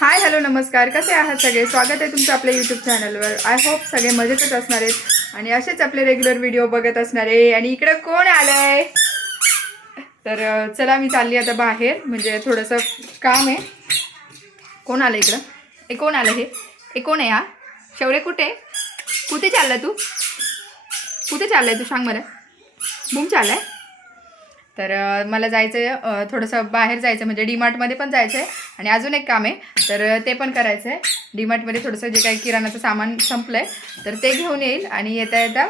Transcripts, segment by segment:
Hi hello नमस्कार, कसे आहात सगळे? स्वागत आहे तुमचं आपल्या यूट्यूब चॅनलवर. आय होप सगळे मजेतच असणार आहेत आणि असेच आपले रेग्युलर व्हिडिओ बघत असणार आहे. आणि इकडे कोण आलंय? तर चला मी चालली आता बाहेर, म्हणजे थोडंसं काम आहे. कोण आलं इकडं? हे कोण आलं? हे कोण आहे? हा शौर्य कुठे? कुठे चालला तू? कुठे चाललाय तू? सांग मला. बूम चाललाय. तर मला जायचं आहे, थोडंसं बाहेर जायचं, म्हणजे डीमार्टमध्ये पण जायचं आहे आणि अजून एक काम आहे, तर ते पण करायचं आहे. डीमार्टमध्ये थोडंसं जे काही किराणाचं सामान संपलं आहे तर ते घेऊन येईल आणि येता येता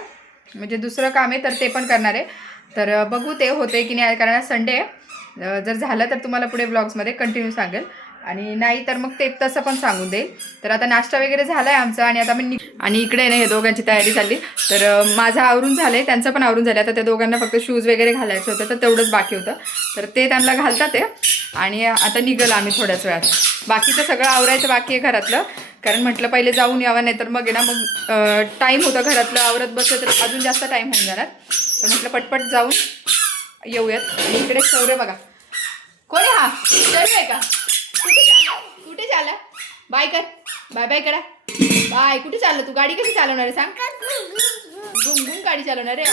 म्हणजे दुसरं काम आहे तर ते पण करणार आहे. तर बघू ते होते की नाही, कारण संडे आहे. जर झालं तर तुम्हाला पुढे ब्लॉग्समध्ये कंटिन्यू सांगेल आणि नाही तर मग ते तसं पण सांगून देईल. तर आता नाश्ता वगैरे झाला आहे आमचा आणि आता मी आणि इकडे नाही, हे दोघांची तयारी चालली. तर माझं आवरून झालं आहे, त्यांचं पण आवरून झालं. आता त्या दोघांना फक्त शूज वगैरे घालायचं होतं, तर तेवढंच बाकी होतं. तर ते त्यांना घालतात आहे आणि आता निघाल आम्ही थोड्याच वेळात. बाकीचं सगळं आवरायचं बाकी आहे घरातलं, कारण म्हटलं पहिले जाऊन यावं, नाही तर मग आहे ना मग टाईम होतं घरातलं आवरत बसलं तर अजून जास्त टाईम होऊन जाणार. तर म्हटलं पटपट जाऊन येऊयात. आणि इकडे शौर्य बघा. कोण आहे हा? शौर्य आहे का? कुठे चालला? कुठे चालला? बाय कर, बाय बाय करा. बाय. कुठे चाललं तू? गाडी कशी चालवणार आहे सांग? घुम घुम गाडी चालवणार आहे,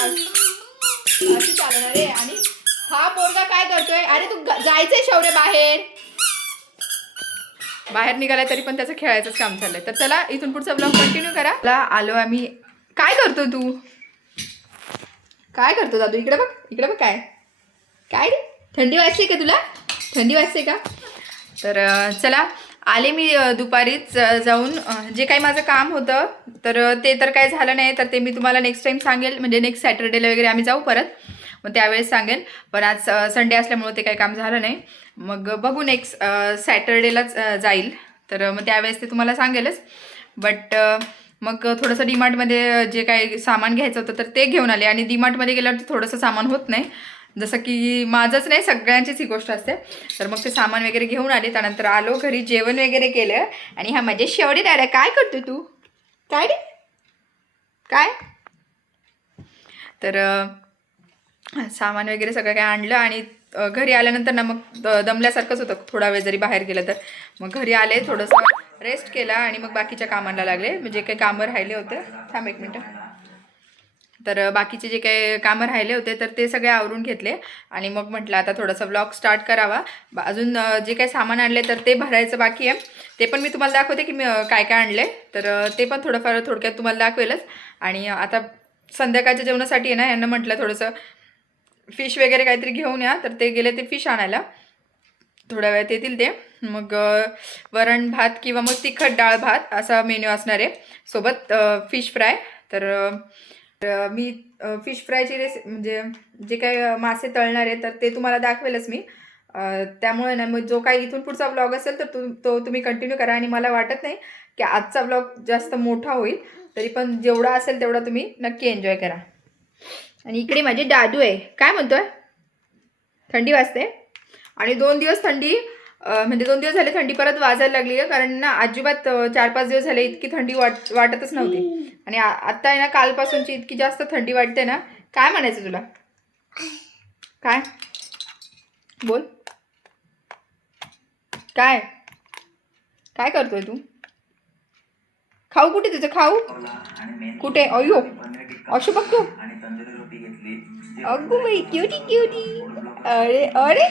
अशी चालवणार आहे. आणि हा पोरगा काय करतोय? अरे तू जायचंय शौर्य बाहेर. बाहेर निघालाय तरी पण त्याचं खेळायचंच काम चाललंय. तर चला इथून पुढचा ब्लॉग कंटिन्यू करा. चला आलो आम्ही. काय करतो तू? काय करतो दादू? इकडे बघ, इकडे बघ. काय काय रे? थंडी वाजते का तुला? थंडी वाजते का? तर चला आले मी दुपारीच जाऊन. जे काही माझं काम होतं तर ते तर काय झालं नाही, तर ते मी तुम्हाला नेक्स्ट टाईम सांगेल, म्हणजे नेक्स्ट सॅटर्डेला वगैरे आम्ही जाऊ परत, मग त्यावेळेस सांगेल. पण आज संडे असल्यामुळे ते काही काम झालं नाही. मग बघू नेक्स्ट सॅटर्डेलाच जाईल, तर मग त्यावेळेस ते तुम्हाला सांगेलच. बट मग थोडंसं डीमार्टमध्ये जे काही सामान घ्यायचं होतं तर ते घेऊन आले. आणि डीमार्टमध्ये गेल्यावर थोडंसं सामान होत नाही, जसं की माझंच नाही सगळ्यांचीच ही गोष्ट असते. तर मग ते सामान वगैरे घेऊन आले. त्यानंतर आलो घरी, जेवण वगैरे केलं. आणि हा माझे शेवटी दादा. काय करतो तू? काय रे? काय? तर सामान वगैरे सगळं काय आणलं आणि घरी आल्यानंतर ना मग दमल्यासारखंच होतं, थोडा वेळ जरी बाहेर गेलं तर. मग घरी आले, थोडंसं रेस्ट केला आणि मग बाकीच्या कामाला लागले. म्हणजे काही कामं राहिले होते. थांब एक मिनटं. तर बाकीचे जे काही कामं राहिले होते तर ते सगळे आवरून घेतले आणि मग म्हटलं आता थोडासा व्लॉग स्टार्ट करावा. अजून जे काही सामान आणले तर ते भरायचं बाकी आहे. ते पण मी तुम्हाला दाखवते की मी काय काय आणले, तर ते पण थोडंफार थोडक्यात तुम्हाला दाखवेलच. आणि आता संध्याकाळच्या जेवणासाठी आहे ना, यांना म्हटलं थोडंसं फिश वगैरे काहीतरी घेऊन या, तर ते गेले ते फिश आणायला. थोड्या वेळात येतील ते. मग वरण भात किंवा मग तिखट डाळ भात असा मेन्यू असणार आहे, सोबत फिश फ्राय. तर मी फिश फ्रायची म्हणजे जे काही मासे तळणार आहे तर ते तुम्हाला दाखवेलच मी. त्यामुळे ना मग जो काही इथून पुढचा ब्लॉग असेल तर तो तुम्ही कंटिन्यू करा. आणि मला वाटत नाही की आजचा ब्लॉग जास्त मोठा होईल, तरी पण जेवढा असेल तेवढा तुम्ही नक्की एन्जॉय करा. आणि इकडे माझे दादू आहे. काय म्हणतोय? थंडी वाजते. आणि 2 दिवस थंडी, म्हणजे 2 दिवस झाले थंडी परत वाजायला लागली आहे, कारण ना अजिबात 4-5 दिवस झाले इतकी थंडी वाटतच नव्हती. आणि आत्ता आहे ना कालपासूनची इतकी जास्त थंडी वाटते ना. काय म्हणायचं तुला? काय बोल? काय काय करतोय तू? खाऊ कुठे तुझं? खाऊ कुठे? अयो अशो बघ तू. अगो बाई, क्युटी क्युटी. अरे अरे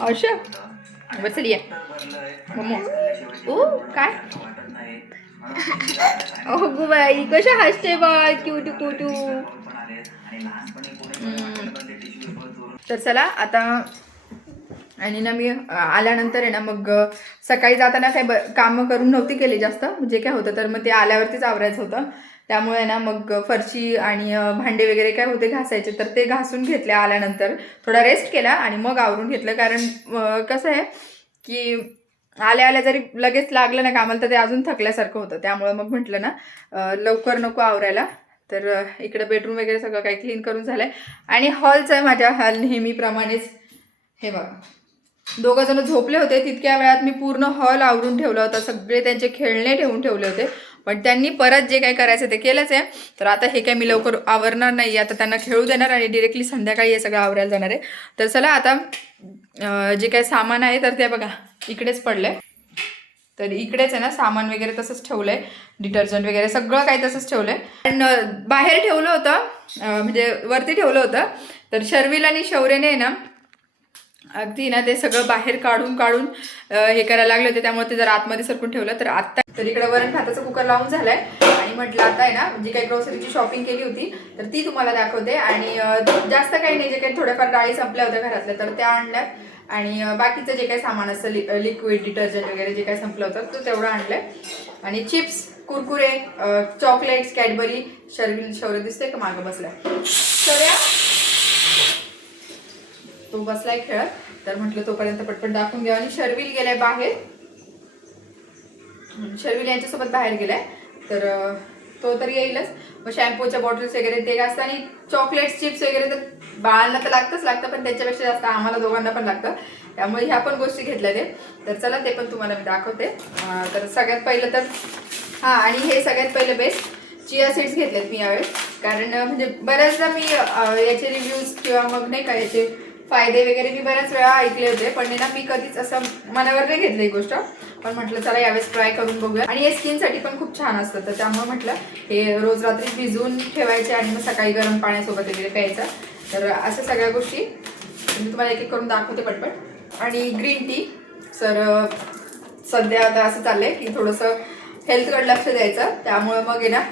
अशो बसली आहे मम्मो. ओ काय? अगो बाई कशा हसते बा, क्यूटू क्यूटू. तर चला आता. आणि ना मी आल्यानंतर आहे ना मग सकाळी जाताना काही कामं करून नव्हती केली जास्त, जे काय होतं तर मग ते आल्यावरतीच आवरायचं होतं. त्यामुळे ना मग फरशी आणि भांडे वगैरे काय होते घासायचे तर ते घासून घेतले. आल्यानंतर थोडा रेस्ट केला आणि मग आवरून घेतलं, कारण कसं आहे की आल्या आल्या जरी लगेच लागलं ना कामाला तर ते अजून थकल्यासारखं होतं. त्यामुळं मग म्हटलं ना लवकर नको आवरायला. तर इकडे बेडरूम वगैरे सगळं काही क्लीन करून झालं आहे. आणि हॉलचं आहे माझ्या हॉल नेहमीप्रमाणेच. हे बघा, दोघं जण झोपले होते, तितक्या वेळात मी पूर्ण हॉल आवरून ठेवला होता. सगळे त्यांचे खेळणे ठेवून ठेवले होते, पण त्यांनी परत जे काही करायचं ते केलंच आहे. तर आता हे काय मी लवकर आवरणार नाही, आता त्यांना खेळू देणार आणि डिरेक्टली संध्याकाळी हे सगळं आवरायला जाणार आहे. तर चला आता जे काही सामान आहे तर ते बघा, इकडेच पडले. तर इकडेच आहे ना सामान वगैरे तसंच ठेवलंय, डिटर्जंट वगैरे सगळं काही तसंच ठेवलंय. पण बाहेर ठेवलं होतं, म्हणजे वरती ठेवलं होतं. तर शर्विल आणि शौर्यने आहे ना अगदी ना ते सगळं बाहेर काढून काढून हे करायला लागले होते, त्यामुळे ते जर आतमध्ये सरकून ठेवलं. तर आता तर इकडे वरण भाताचं कुकर लावून झालंय आणि म्हटलं आता आहे ना जी काही ग्रोसरीची शॉपिंग केली होती तर ती तुम्हाला दाखवते. आणि जास्त काही नाही, जे काही थोड्याफार डाळी संपल्या होत्या घरातल्या तर त्या आणल्या. आणि बाकीचं जे काही सामान असतं लिक्विड डिटर्जंट वगैरे जे काही संपलं होतं तो तेवढं आणलंय. आणि चिप्स, कुरकुरे, चॉकलेट्स, कॅडबरी. शौर्य दिसते का मागं बसलाय? शौर्य तो बसलाय खेळत. तर म्हटलं तोपर्यंत पटपट दाखवून घ्या. आणि शर्विल गेलाय बाहेर, शर्विल यांच्यासोबत बाहेर गेलाय. तर तो तर येईलच. मग शॅम्पूच्या बॉटल्स वगैरे ते असतं. आणि चॉकलेट्स, चिप्स वगैरे तर बाळांना तर लागतं, पण त्याच्यापेक्षा जास्त आम्हाला दोघांना पण लागतं, त्यामुळे ह्या पण गोष्टी घेतल्या ते. तर चला ते पण तुम्हाला मी दाखवते. तर सगळ्यात पहिलं तर आणि हे सगळ्यात पहिलं बेस्ट चिया सीड्स घेतलेत मी यावेळेस. कारण म्हणजे बऱ्याचदा मी याचे रिव्ह्यूज किंवा मग नाही का याचे फायदे वगैरे मी बऱ्याच वेळा ऐकले होते, पण ना मी कधीच असं मनावर नाही घेतलं ही गोष्ट. पण म्हटलं चला यावेळेस ट्राय करून बघूया. आणि हे स्किनसाठी पण खूप छान असतं, तर त्यामुळे म्हटलं हे रोज रात्री भिजवून ठेवायचे आणि मग सकाळी गरम पाण्यासोबत वगैरे प्यायचं. तर अशा सगळ्या गोष्टी मी तुम्हाला एक एक करून दाखवते पटपट. आणि ग्रीन टी. सर सध्या आता असं चाललंय की थोडंसं हेल्थकडे लक्ष द्यायचं, त्यामुळं मग आहे ना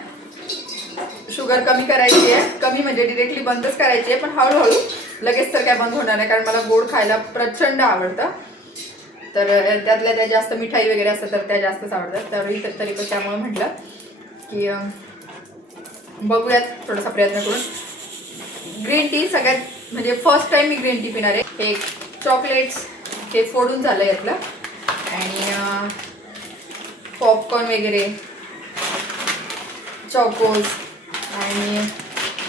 शुगर कमी करायची आहे. कमी म्हणजे डिरेक्टली बंदच करायची आहे, पण हळूहळू. लगेच तर काय बंद होणार नाही, कारण मला गोड खायला प्रचंड आवडतं. तर त्यातल्या त्या जास्त मिठाई वगैरे असतात तर त्या जास्तच आवडतात. तरी पण त्यामुळे म्हटलं की बघूयात थोडासा प्रयत्न करून. ग्रीन टी सगळ्यात म्हणजे फर्स्ट टाइम मी ग्रीन टी पिणार आहे. हे चॉकलेट्स हे फोडून झालं यातलं. आणि पॉपकॉर्न वगैरे, चॉकोज. आणि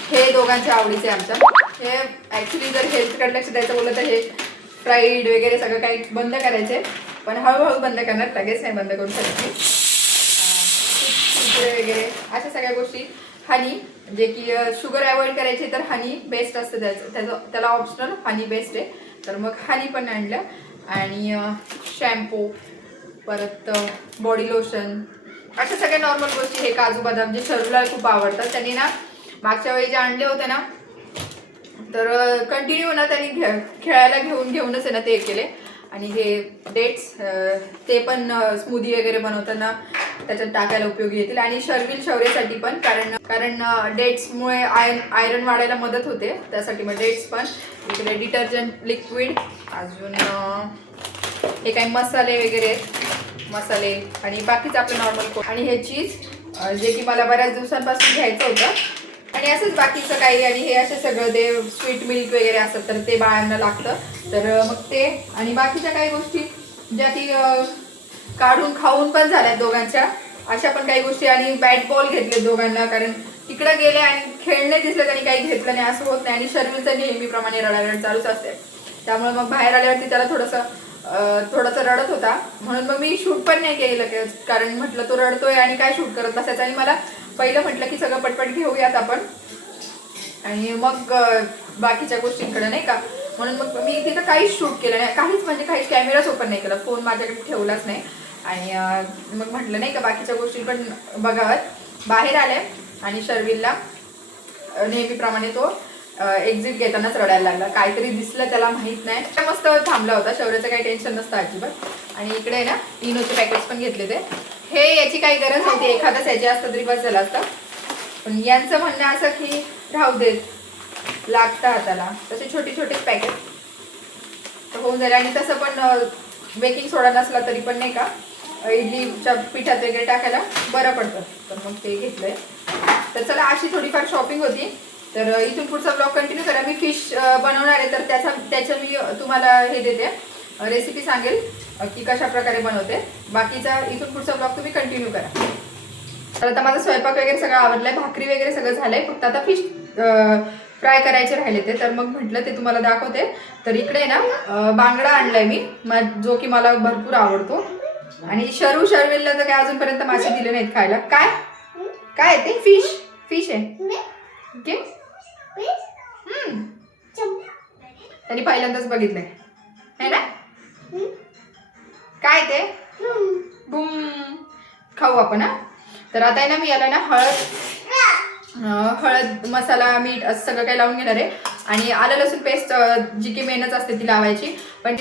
हे दोघांच्या आवडीचे आमच्या. हे ॲक्च्युली जर हेल्थकडे लक्ष द्यायचं बोललं तर हे फ्राईड वगैरे सगळं काही बंद करायचे, पण हळूहळू बंद करणार, लगेच नाही बंद करू शकत मी. कुरकुरे वगैरे अशा सगळ्या गोष्टी. हनी, जे की शुगर अवॉइड करायची तर हनी बेस्ट असतं, त्याला ऑप्शनल हनी बेस्ट आहे. तर मग हनी पण आणलं. आणि शॅम्पू, परत बॉडी लोशन, अशा सगळ्या नॉर्मल गोष्टी. हे काजू बदाम जे शरीराला खूप आवडतात, त्यांनी ना मागच्या वेळी जे आणले होते ना तर कंटिन्यू ना त्यांनी खेळायला घेऊनच आहे ना ते केले. आणि हे डेट्स ते पण स्मूदी वगैरे बनवताना त्याच्यात टाकायला उपयोगी येतील. आणि शौर्यासाठी पण, कारण डेट्समुळे आयरन वाढायला मदत होते, त्यासाठी मग डेट्स पण. इकडे डिटर्जंट लिक्विड, अजून हे काही मसाले वगैरे, मसाले आणि बाकीचं आपलं नॉर्मल. आणि हे चीज जे की मला बऱ्याच दिवसांपासून घ्यायचं होतं. आणि असंच बाकीचं काही. आणि हे असं सगळं ते स्वीट मिल्क वगैरे असतं तर ते बाळांना लागतं, तर मग ते. आणि बाकीच्या काही गोष्टी ज्या की काढून खाऊन पण झाल्यात दोघांच्या, अशा पण काही गोष्टी. आणि बॅट बॉल घेतले दोघांना, कारण तिकडे गेले आणि खेळणे दिसले त्यांनी काही घेतलं नाही, असं होत नाही. आणि शर्विलचं नेहमीप्रमाणे रडारड चालूच असते, त्यामुळे मग बाहेर आल्यावरती त्याला थोडंसं रडत होता, म्हणून मग मी शूट पण नाही केलं, कारण म्हटलं तो रडतोय आणि काय शूट करत बसायचं. आणि मला पहिलं म्हटलं की सगळं पटपट घेऊयात आपण आणि मग बाकीच्या गोष्टींकडे नाही का, म्हणून मग मी तिथं काहीच शूट केलं नाही, काहीच कॅमेराच ओपन नाही केला, फोन माझ्याकडे ठेवलाच नाही. आणि मग म्हटलं नाही का बाकीच्या गोष्टी पण बघाव्यात. बाहेर आले आणि शर्विलला नेहमीप्रमाणे तो एक्झिट घेतानाच रडायला लागला, काहीतरी दिसलं त्याला माहित नाही. मस्त थांबला होता. शौर्याचं काही टेन्शन नसतं अजिबात. आणि इकडे ना इनोचे पॅकेट्स पण घेतले ते. हे याची काही गरज नव्हती, एखादंच याची असतं तरी बस झालं असतं, पण यांचं म्हणणं असं की राहू देत, लागतं हाताला, तसे छोटे छोटे पॅकेट तर होऊन जाईल. आणि तसं पण बेकिंग सोडा नसला तरी पण नाही का इडलीच्या पिठात वगैरे टाकायला बरं पडतं, तर मग ते घेतलंय. तर चला अशी थोडीफार शॉपिंग होती. तर इथून पुढचा ब्लॉग कंटिन्यू करा. मी फिश बनवणार आहे, तर त्याचं मी तुम्हाला हे देते, रेसिपी सांगेल की कशा प्रकारे बनवते. बाकीचा इथून पुढचा ब्लॉग तुम्ही कंटिन्यू करा. तर आता माझा स्वयंपाक वगैरे सगळं आवडलाय, भाकरी वगैरे सगळं झालंय, फक्त आता फिश फ्राय करायचे राहिले ते, तर मग म्हटलं ते तुम्हाला दाखवते. तर इकडे ना बांगडा आणलाय मी, जो की मला भरपूर आवडतो. आणि शर्विलला तर काय अजूनपर्यंत मासे दिले नाहीत खायला. काय ते फिश आहे ओके. त्यांनी पहिल्यांदाच बघितलंय है ना. काय ते बुम खाऊ आपण हा. तर आता आहे ना मी याला ना हळद मसाला मीठ असं सगळं काही लावून घेणार आहे आणि आलं लसूण पेस्ट जी की मेनच असते ती लावायची पण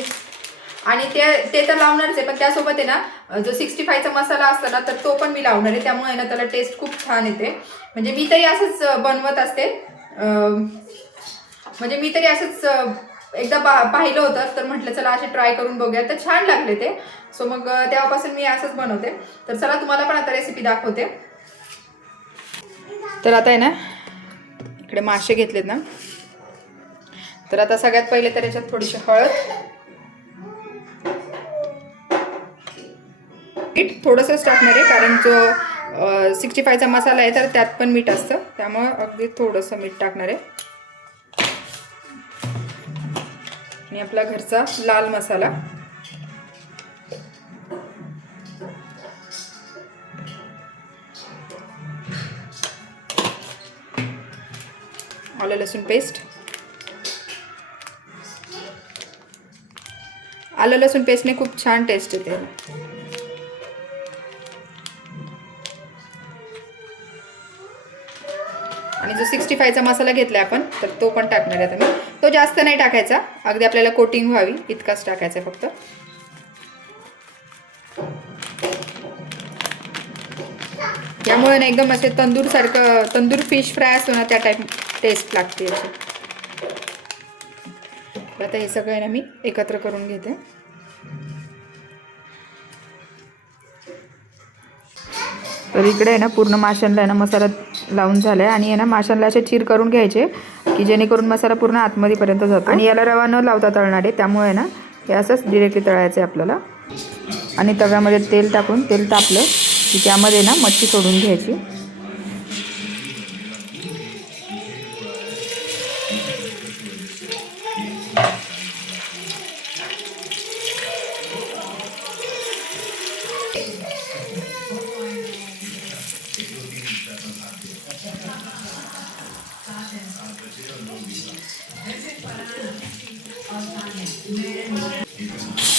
आणि ते तर लावणारच आहे पण त्यासोबत आहे ना जो 65चा मसाला असतो ना तर तो पण मी लावणार आहे त्यामुळे ना त्याला टेस्ट खूप छान येते. म्हणजे मी तरी असंच बनवत असते म्हणजे मी तरी असंच एकदा पाहिलं होतं तर म्हटलं चला असे ट्राय करून बघूया तर छान लागले ते. सो मग तेव्हापासून मी असंच बनवते. तर चला तुम्हाला पण आता रेसिपी दाखवते. तर आता आहे ना इकडे मासे घेतलेत ना तर आता सगळ्यात पहिले तर याच्यात थोडीशी हळद मीठ थोडंसंच टाकणार आहे कारण जो 65चा मसाला आहे तर त्यात पण मीठ असतं त्यामुळे अगदी थोडंसं मीठ टाकणार आहे आणि आपला घरचा लाल मसाला आलं लसूण पेस्ट आलं लसूण पेस्टने खूप छान टेस्ट येते. आणि जो 65चा मसाला घेतला आपण तर तो पण टाकणार आहे आता मी. तो जास्त नाही टाकायचा अगदी आपल्याला कोटिंग व्हावी इतकाच टाकायचा आहे फक्त. त्यामुळे ना एकदम असे तंदूर फिश फ्राय असतो ना त्या टाईप टेस्ट लागते याची. आता हे सगळं ना मी एकत्र करून घेते. तर इकडे आहे ना पूर्ण माशांना आहे ना मसाला लावून झाला आहे आणि आहे ना माशांना असे चीर करून घ्यायचे की जेणेकरून मसाला पूर्ण आतमध्येपर्यंत जातो. आणि याला रवा न लावता तळणार आहे त्यामुळे ना हे असंच डिरेक्टली तळायचं आहे आपल्याला. आणि तव्यामध्ये तेल टाकून तेल तापलं की त्यामध्ये ना मच्छी सोडून घ्यायची.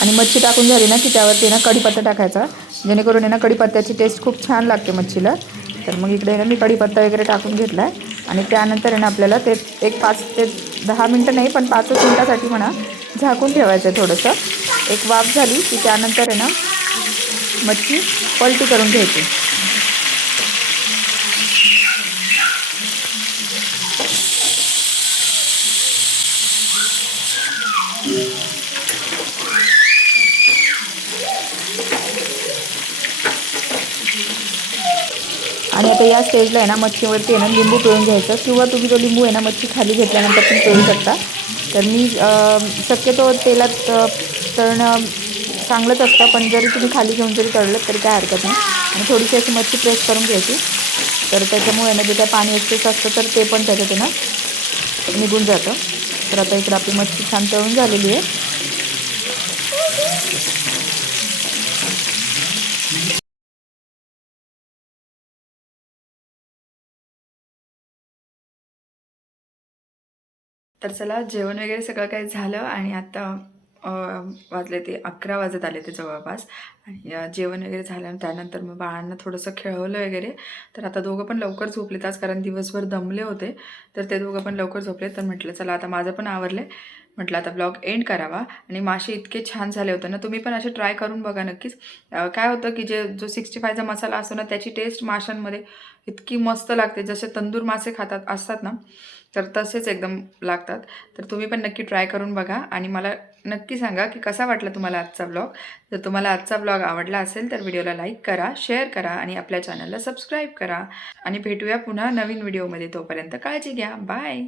आणि मच्छी टाकून झाली ना की त्यावरती ना कढीपत्ता टाकायचा जेणेकरून ना कढीपत्त्याची टेस्ट खूप छान लागते मच्छीला. तर मग इकडे ना मी कढीपत्ता वगैरे टाकून घेतला आहे आणि त्यानंतर ना आपल्याला ते एक 5 ते 10 मिनटं नाही पण 5 मिनटासाठी म्हणा झाकून ठेवायचं आहे थोडंसं. एक वाफ झाली की त्यानंतर आहे ना मच्छी पलटी करून घ्यायची. आणि आता या स्टेजला आहे ना मच्छीवरती आहे ना लिंबू पिळून घ्यायचं किंवा तुम्ही तो लिंबू आहे ना मच्छी खाली घेतल्यानंतर तुम्ही पिळू शकता. तर मी शक्यतो तेलात तळणं चांगलंच असतं पण जरी तुम्ही खाली घेऊन जरी तळलं तरी काय हरकत नाही. आणि थोडीशी अशी मच्छी प्रेस करून घ्यायची तर त्याच्यामुळे ना जे काय पाणी एक्सेस असतं तर ते पण त्याच्यात ना निघून जातं. तर आता इकडे आपली मच्छी छान तळून झालेली आहे. तर चला जेवण वगैरे सगळं काही झालं आणि आता वाजले ते 11 वाजत आले ते जवळपास. आणि जेवण वगैरे झालं आणि त्यानंतर मग बाळांना थोडंसं खेळवलं वगैरे. तर आता दोघं पण लवकर झोपलेत आज कारण दिवसभर दमले होते तर ते दोघं पण लवकर झोपले. तर म्हटलं चला आता माझं पण आवरले म्हटलं आता ब्लॉग एंड करावा. आणि मासे इतके छान झाले होते ना तुम्ही पण असे ट्राय करून बघा नक्कीच. काय होतं की जो 65चा मसाला असतो ना त्याची टेस्ट माशांमध्ये इतकी मस्त लागते जसे तंदूर मासे असतात ना तर तसेच एकदम लागतात. तर तुम्ही पण नक्की ट्राय करून बघा आणि मला नक्की सांगा की कसा वाटला तुम्हाला आजचा ब्लॉग. जर तुम्हाला आजचा ब्लॉग आवडला असेल तर व्हिडिओला लाईक करा, शेअर करा आणि आपल्या चॅनलला सबस्क्राईब करा. आणि भेटूया पुन्हा नवीन व्हिडिओमध्ये. तोपर्यंत काळजी घ्या. बाय.